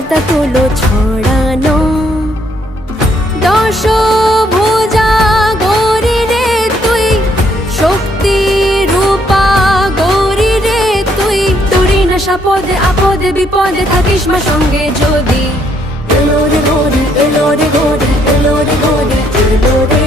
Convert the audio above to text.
পাতা তুলো ছড়ানো। দশভুজা গৌরী রে তুই, শক্তি রূপা গৌরী রে তুই, তোরই না সাপদে আপদে বিপদে থাকিস মা সঙ্গে যদি। এলো রে গৌরী, এলো রে গৌরী, এলো রে গৌরী, এলো রে